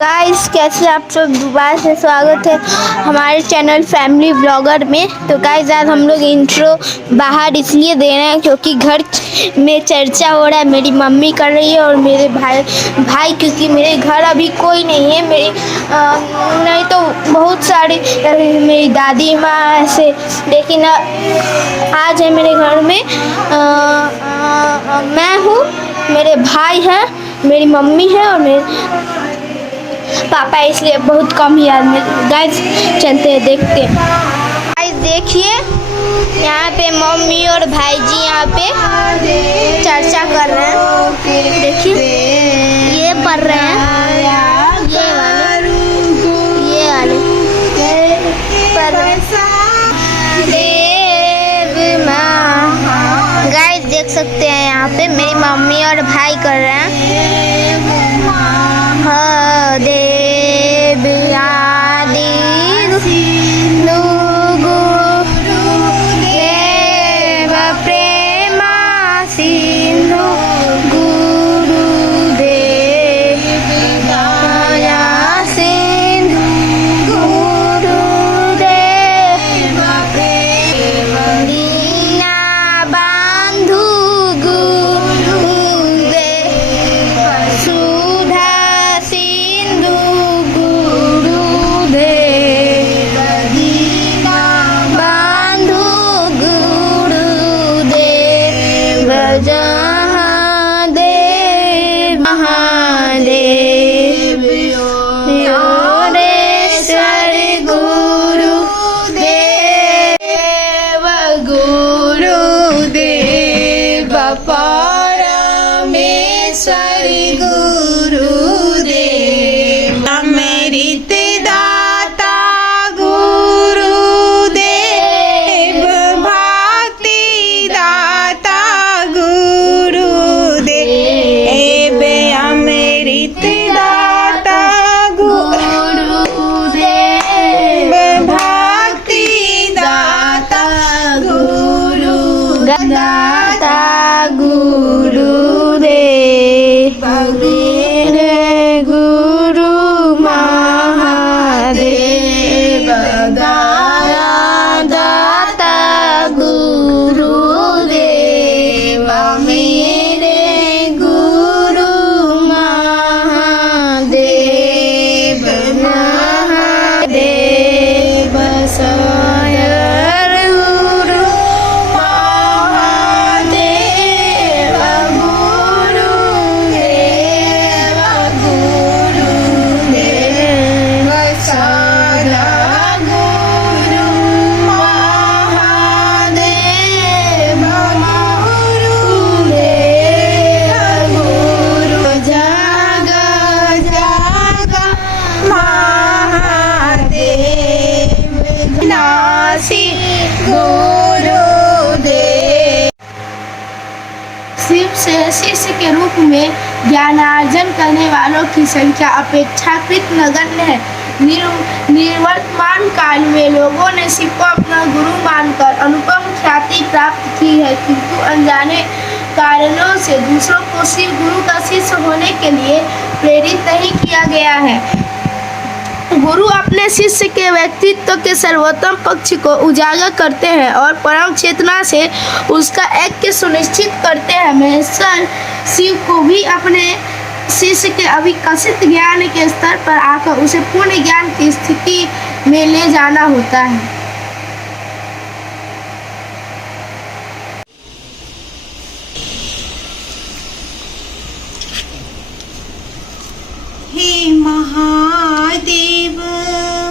Guys, कैसे आप सब? दोबारा से स्वागत है हमारे चैनल फैमिली ब्लॉगर में। तो गाइस, आज हम लोग इंट्रो बाहर इसलिए दे रहे हैं क्योंकि घर में चर्चा हो रहा है। मेरी मम्मी कर रही है और मेरे भाई क्योंकि मेरे घर अभी कोई नहीं है। नहीं तो बहुत सारे मेरी दादी माँ ऐसे, लेकिन आज है मेरे घर में मैं हूँ, मेरे भाई है, मेरी मम्मी है और मेरे पापा, इसलिए बहुत कम ही आदमी। गाइस चलते हैं, देखते हैं। गाइस देखिए, यहाँ पे मम्मी और भाई जी यहाँ पे चर्चा कर रहे हैं। देखिए, ये पढ़ रहे हैं, ये वाले पढ़ रहे हैं। देव माँ, गाइस देख सकते हैं यहाँ पे मेरी मम्मी और भाई कर रहे हैं। देव आदि देव प्रेमा सिंधु गुरुदेव दया सिंधु गुरुदेव दीना बंधु गुरुदेव सुधा महादेव महादेव योरेश्वर गुरुदेव गुरुदेव परमेश्वर गुरुदेव अमृत दाता गुरुदेव भक्ति दाता गुरुदेव अमृत दाता गुरुदेव भक्ति दाता दाता गुरुदेव गुरु महादेव दाता गुरुदेव मेरे गुरु महादेव महादेव सयर गुरु महादेव गुरुदेव गुरुदेव सदा गुरु महादेव गुरुदेव गुरु जग जग महादेव नासी गुरुदेव। शिव से शिष्य के रूप में ज्ञानार्जन करने वालों की संख्या अपेक्षाकृत नगण्य है। निवर्तमान काल में लोगों ने शिव को अपना गुरु मानकर अनुपम ख्याति प्राप्त की है, किंतु अनजाने कारणों से दूसरों को शिव गुरु का शिष्य होने के लिए प्रेरित नहीं किया गया है। गुरु अपने शिष्य के व्यक्तित्व के सर्वोत्तम पक्ष को उजागर करते हैं और परम चेतना से उसका ऐक्य सुनिश्चित करते हैं। महेश्वर शिव को भी अपने शिष्य के अविकसित ज्ञान के स्तर पर आकर उसे पूर्ण ज्ञान की स्थिति में ले जाना होता है। हे महादेव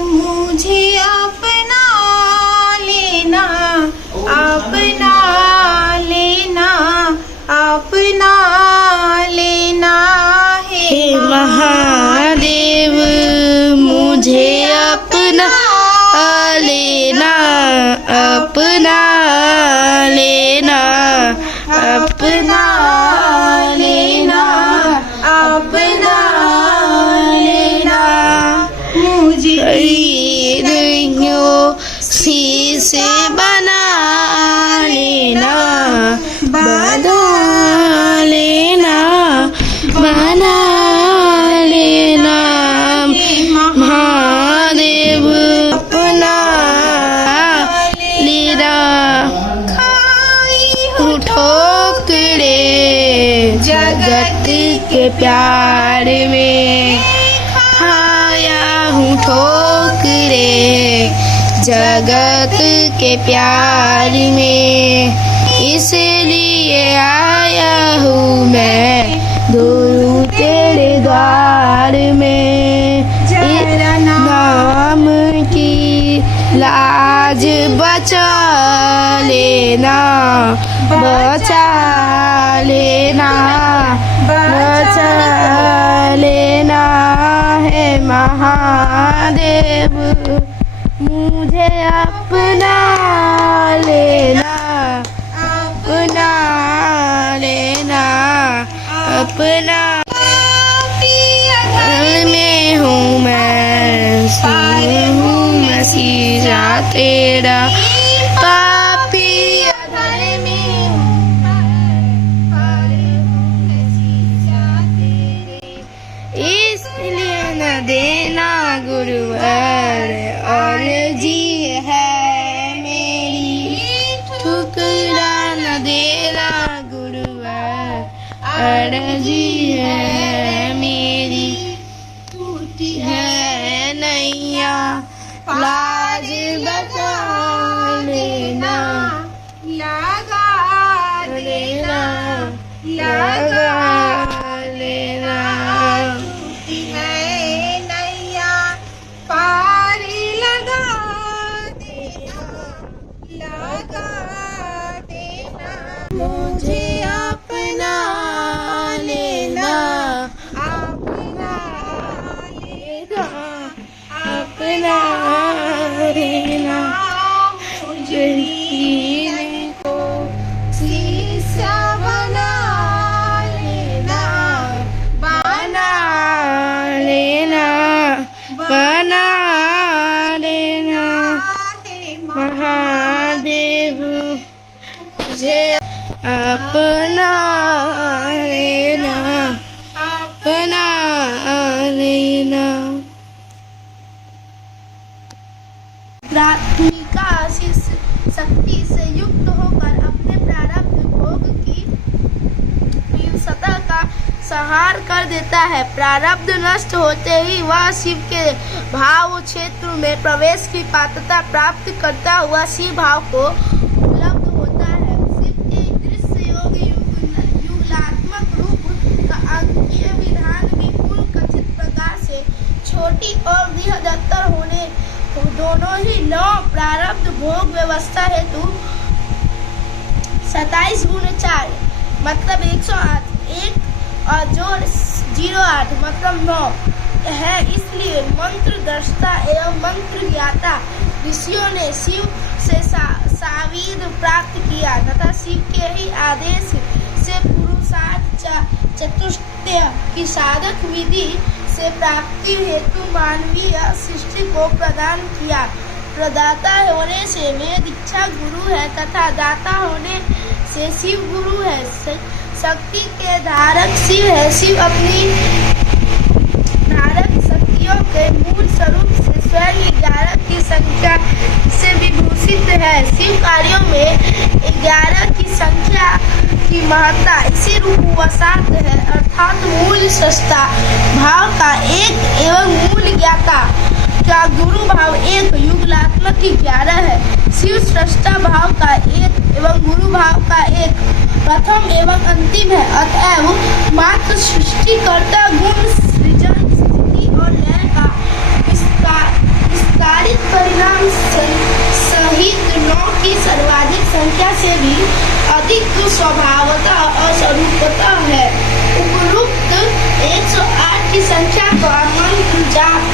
मुझे अपना लेना अपना लेना अपना लेना हे महादेव मुझे अपना लेना अपना लेना अपना लेना अपना लेना मुझे शीश बना लेना बना लेना प्यार में खाया हूँ ठोकरे जगत के प्यार में, इसलिए आया हूँ मैं दूर तेरे द्वार में। जरा नाम की लाज बचा लेना, बचा लेना, बचा लेना है महादेव, मुझे अपना लेना, अपना लेना, अपना में हूँ मैं, हूँ मैं सीधा तेरा, पापी अधर में हूँ मैं, पर हूँ मैं सीधा तेरे, इसलिए न देना गुरुवर और जी है मेरी, ठुकरा न देना गुरुवर और जी है मेरी, टूटी है नैया लाज बचा लेना, लगा लेना, लगा लेना। है नैया पार लगा देना, लगा देना, मुझे अपना लेना, अपना लेना, अपना लेना, मुझे जीने को शीशा बना लेना, बना लेना, बना लेना महादेव, मुझे अपना लेना, अपना लेना। प्राथमिका शक्ति से युक्त होकर अपने प्रारब्ध भोग की विवशता का संहार कर देता है। प्रारब्ध नष्ट होते ही वह शिव के भाव क्षेत्र में प्रवेश की पात्रता प्राप्त करता हुआ शिव भाव को उपलब्ध होता है। शिव के दृश्य योग युगलात्मक रूप का अंकीय विधान विपुल कथित प्रकार से छोटी और बृहदत्तर होने दोनों ही 9 प्रारब्ध भोग व्यवस्था हेतु 27 × 4 मतलब 108, 1 और जोड़ 08 मतलब 9 है। इसलिए मंत्र दृष्टा एवं मंत्र ज्ञाता ऋषियों ने शिव से सावीद प्राप्त किया तथा शिव के ही आदेश से पुरुषार्थ चतुष्टय की साधक विधि से प्राप्ति हेतु मानवीय सृष्टि को प्रदान किया। प्रदाता होने से वे दीक्षा गुरु है तथा दाता होने से शिव गुरु है। शक्ति के धारक शिव है। शिव अपनी धारक शक्तियों के मूल स्वरूप से स्वयं 11 की संख्या से विभूषित है। शिव कार्यों में 11 की संख्या की महत्ता इसी रूप वसात है अर्थात मूल सृष्टा भाव का एक एवं मूल ज्ञाता का गुरु भाव एक युगलात्मक की 11 है। शिव सृष्टा भाव का एक एवं गुरु भाव का एक प्रथम एवं अंतिम है। अतएव मात्र सृष्टिकर्ता गुण सृजन स्थिति और लय का विस्तारित परिणाम सहित 9 की सर्वाधिक संख्या से भी अधिक स्वभावतः और स्वरूपतः है। उपरोक्त 108 की संख्या का मंत्र जाप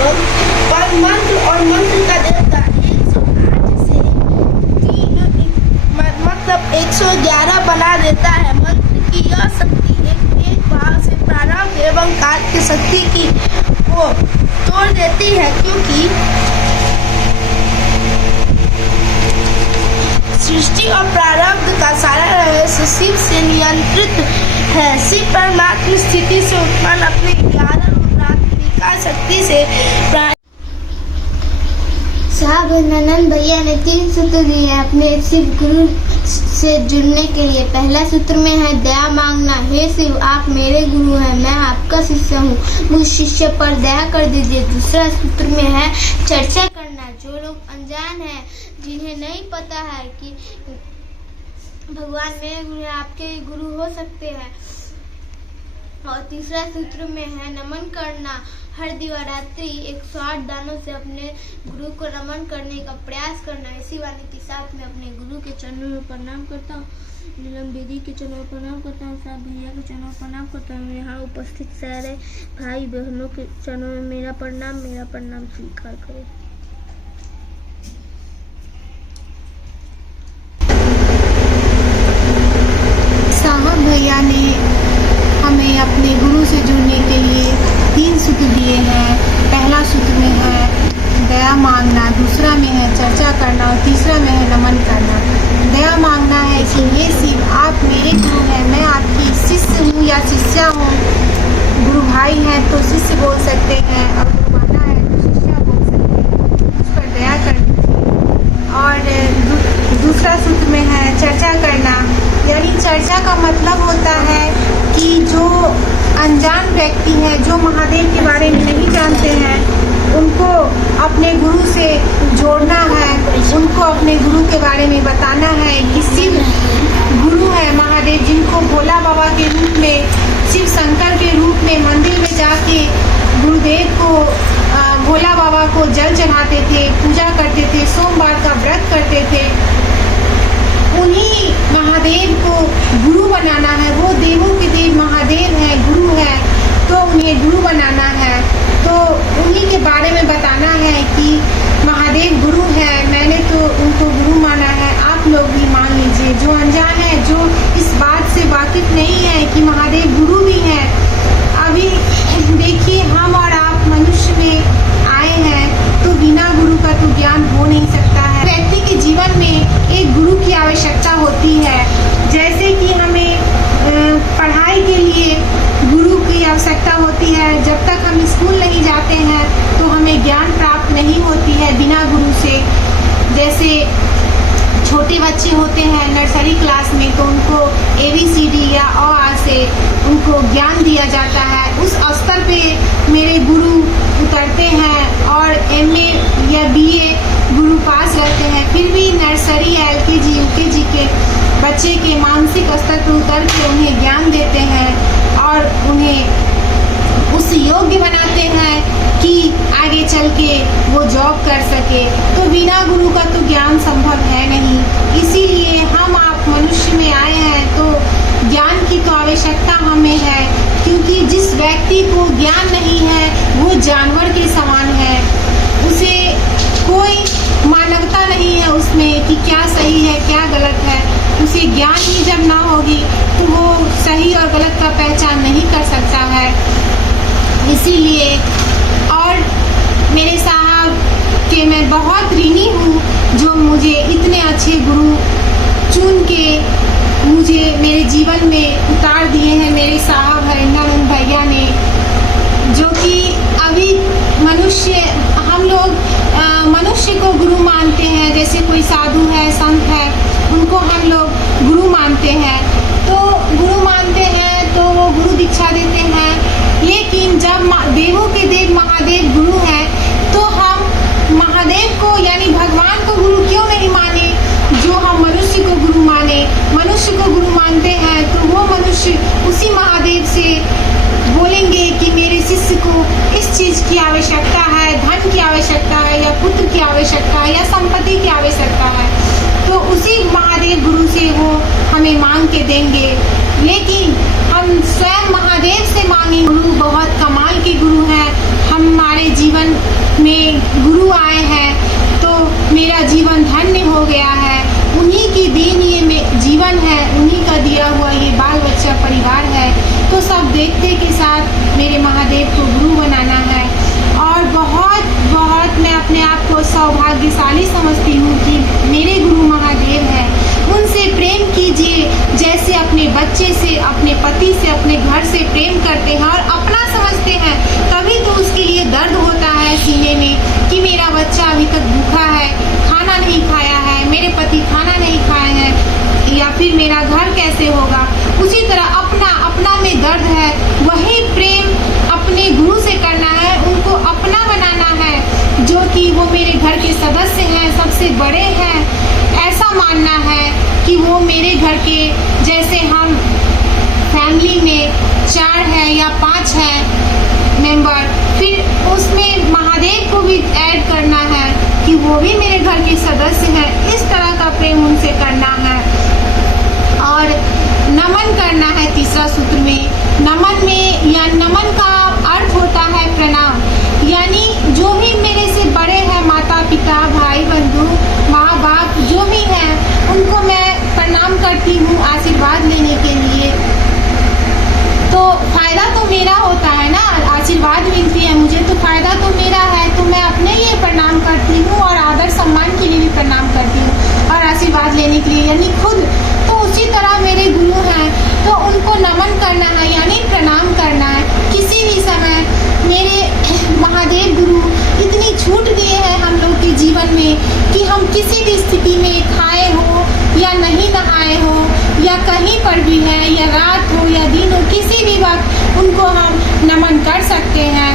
पर मंत्र और मंत्र का देवता 108 से 3 मतलब 111 बना देता है। मंत्र की यह शक्ति एक भाव से प्रारंभ एवं काल की शक्ति की को तोड़ देती है, क्योंकि सृष्टि और प्रारब्ध का सारा रहस्य शिव से नियंत्रित है। शिव परमात्मा स्थिति से उत्पन्न अपनी 11 प्राथमिका शक्ति से साहब ननन भैया ने 3 सूत्र दिए अपने शिव गुरु से जुड़ने के लिए पहला सूत्र में है दया मांगना। हे शिव, आप मेरे गुरु हैं, मैं आपका शिष्य हूँ, मुझ शिष्य पर दया कर दीजिए। दूसरा सूत्र में है चर्चा करना। जो लोग अनजान हैं, जिन्हें नहीं पता है कि भगवान मेरे गुरु हैं, आपके भी गुरु हो सकते हैं। और तीसरा सूत्र में है नमन करना। हर दिवारात्रि 108 दानों से अपने गुरु को नमन करने का प्रयास करना। इसी वाणी के साथ मैं अपने गुरु के चरणों में प्रणाम करता हूँ, नीलम दीदी के चरणों में प्रणाम करता हूँ, साथ भैया के चरणों में प्रणाम करता हूँ। यहाँ उपस्थित सारे भाई बहनों के चरणों में मेरा प्रणाम स्वीकार करें। साहब भैया ने हमें अपने गुरु से जुड़ने के लिए 3 सूत्र दिए हैं। पहला सूत्र में है दया मांगना, दूसरा में है चर्चा करना और तीसरा में है नमन करना। दया मांगना है कि हे शिव, आप मेरे गुरु हैं, मैं आपकी शिष्य हूँ या शिष्या हूँ। गुरु भाई हैं तो शिष्य बोल सकते हैं और गुरु माता है तो शिष्या बोल सकते हैं। उस पर दया करनी चाहिए। और दूसरा सूत्र में है चर्चा करना, यानी चर्चा का मतलब होता है कि जो अनजान व्यक्ति हैं, जो महादेव के बारे में नहीं जानते हैं, उनको अपने गुरु से जोड़ना है, उनको अपने गुरु के बारे में बताना है कि शिव गुरु है महादेव, जिनको भोला बाबा के रूप में, शिव शंकर के रूप में मंदिर में जाके गुरुदेव को, भोला बाबा को जल चढ़ाते थे, पूजा करते थे, सोमवार का व्रत करते थे। उन्हीं महादेव को गुरु बनाना है। वो देवों के देव महादेव हैं, गुरु हैं, तो उन्हें गुरु बनाना है। तो उन्हीं के बारे में बताना है कि महादेव गुरु हैं, मैंने तो उनको गुरु माना है, आप लोग भी मान लीजिए। जो अनजान है, जो इस बात से वाकिफ नहीं है कि महादेव गुरु भी हैं। अभी देखिए, हम और आप मनुष्य में आए हैं तो बिना गुरु का तो ज्ञान हो नहीं सकता है। व्यक्ति के जीवन में एक गुरु की आवश्यकता होती है। जैसे कि हमें पढ़ाई के लिए गुरु की आवश्यकता होती है। जब तक हम स्कूल नहीं जाते हैं तो हमें ज्ञान प्राप्त नहीं होती है बिना गुरु से। जैसे छोटे बच्चे होते हैं नर्सरी क्लास में, तो उनको ABCD या अ से उनको ज्ञान दिया जाता है। उस स्तर पे मेरे गुरु उतरते हैं और MA या BA गुरु पास रहते हैं, फिर भी नर्सरी LKG UKG के बच्चे के मानसिक स्तर पर उतर के उन्हें ज्ञान देते हैं और उन्हें उस योग्य बनाते हैं कि आगे चल के वो जॉब कर सके। तो बिना गुरु का तो ज्ञान संभव है नहीं। इसीलिए हम आप मनुष्य में आए हैं तो ज्ञान की तो आवश्यकता हमें है, क्योंकि जिस व्यक्ति को ज्ञान नहीं है वो जानवर के समान है। उसे कोई मानवता नहीं है उसमें कि क्या सही है क्या गलत है। उसे ज्ञान ही जब ना होगी तो वो सही और गलत का पहचान नहीं कर सकता है। इसीलिए और मेरे साहब के मैं बहुत ऋणी हूँ जो मुझे इतने अच्छे गुरु चुन के मुझे मेरे जीवन में उतार दिए हैं। मेरे साहब हरिंदानंद भैया ने, जो कि अभी हम लोग मनुष्य को गुरु मानते हैं। जैसे कोई साधु है, संत है, उनको हम लोग गुरु मानते हैं। तो गुरु मानते हैं तो वो गुरु दीक्षा देते हैं। लेकिन जब देवों के देव महादेव गुरु हैं तो हम महादेव को यानी भगवान को गुरु क्यों नहीं माने, जो हम मनुष्य को गुरु माने। मनुष्य को गुरु मानते हैं तो वो मनुष्य उसी महादेव से बोलेंगे कि मेरे शिष्य को इस चीज़ की आवश्यकता है, धन की आवश्यकता है या पुत्र की आवश्यकता है या संपत्ति की आवश्यकता है, तो उसी महादेव गुरु से वो हमें मांग के देंगे। लेकिन हम स्वयं महादेव से मांगे। गुरु बहुत कमाल के गुरु हैं। हमारे जीवन में गुरु आए हैं तो मेरा जीवन धन्य हो गया है। उन्हीं की देन ये जीवन है, उन्हीं का दिया हुआ ये बाल बच्चा परिवार है। तो सब देखते के साथ मेरे महादेव को गुरु बनाना है। और बहुत बहुत मैं अपने आप को सौभाग्यशाली समझती हूँ कि मेरे गुरु महादेव हैं। उनसे प्रेम कीजिए जैसे अपने बच्चे से, अपने पति से, अपने घर से प्रेम करते हैं और अपना समझते हैं। तभी तो उसके लिए दर्द होता है सीने में कि मेरा बच्चा अभी तक भूखा है, खाना नहीं खाया है, मेरे पति खाना नहीं खाए हैं। मेरा घर कैसे होगा। उसी तरह अपना अपना में दर्द है, वही प्रेम अपने गुरु से करना है, उनको अपना बनाना है, जो कि वो मेरे घर के सदस्य हैं, सबसे बड़े हैं, ऐसा मानना है कि वो मेरे घर के जैसे हम फैमिली में 4 है या 5 है मेंबर, फिर उसमें महादेव को भी ऐड करना है कि वो भी मेरे घर के सदस्य हैं। इस तरह का प्रेम उनसे करना है। और नमन करना है तीसरा सूत्र में। नमन में या नमन का अर्थ होता है प्रणाम, यानी जो भी मेरे से बड़े हैं, माता पिता भाई बंधु माँ बाप जो भी हैं, उनको मैं प्रणाम करती हूँ आशीर्वाद लेने के लिए। तो फायदा तो मेरा होता है ना, आशीर्वाद मिलती है मुझे तो फायदा तो मेरा है, तो मैं अपने लिए प्रणाम करती हूँ और आदर सम्मान के लिए भी प्रणाम करती हूँ और आशीर्वाद लेने के लिए यानी खुद। तो उसी तरह मेरे गुरु हैं तो उनको नमन करना है यानी प्रणाम करना है। किसी भी समय मेरे महादेव गुरु इतनी छूट दिए हैं हम लोग के जीवन में कि हम किसी भी स्थिति में खाए हो या नहीं नहाए हो या कहीं पर भी है या रात हो या दिन हो, किसी भी वक्त उनको हम नमन कर सकते हैं।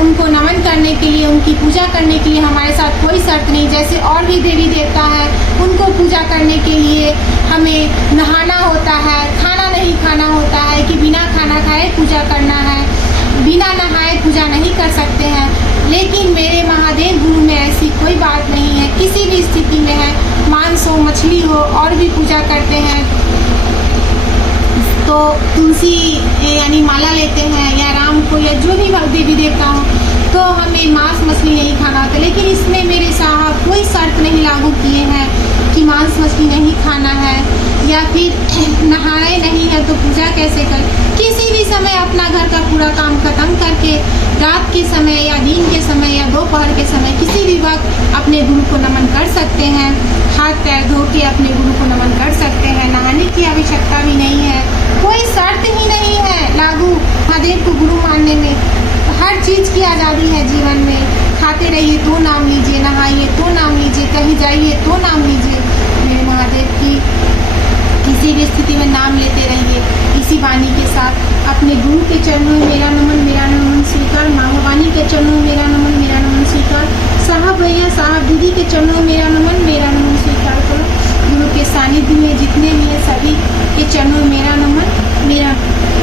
उनको नमन करने के लिए, उनकी पूजा करने के लिए हमारे साथ कोई शर्त नहीं। जैसे और भी देवी देवता है, उनको पूजा करने के लिए हमें नहाना होता है, खाना नहीं खाना होता है कि बिना खाना खाए पूजा करना है, बिना नहाए पूजा नहीं कर सकते हैं। लेकिन मेरे महादेव गुरु में ऐसी कोई बात नहीं है, किसी भी स्थिति में है, मांस हो मछली हो और भी पूजा करते हैं। तो तुलसी यानी माला लेते हैं या राम को या जो भी देवी देवता हो, तो हमें मांस मछली नहीं खाना होता। लेकिन इसमें मेरे साहब कोई शर्त नहीं लागू किए हैं कि मांस मछली नहीं खाना है या फिर नहाए नहीं है तो पूजा कैसे कर। किसी भी समय अपना घर का पूरा काम खत्म करके रात के समय या दिन के समय या दोपहर के समय किसी भी वक्त अपने गुरु को नमन कर सकते हैं। हाथ पैर धो के अपने गुरु को नमन कर सकते हैं, नहाने की आवश्यकता भी नहीं है, कोई शर्त ही नहीं है लागू महादेव को गुरु मानने में। हर चीज़ की आज़ादी है जीवन में, खाते रहिए तो नाम लीजिए, नहाइए तो नाम लीजिए, कहीं जाइए तो नाम लीजिए। मेरे महादेव की किसी भी स्थिति में नाम लेते रहिए। इसी वाणी के साथ अपने गुरु के चरणों में मेरा नमन स्वीकार, माँ भवानी के चरणों में मेरा नमन स्वीकार, साहब भैया साहब दीदी के चरणों में मेरा नमन स्वीकार करो। गुरु के सानिध्य में जितने भी हैं सभी के चरणों में मेरा नमन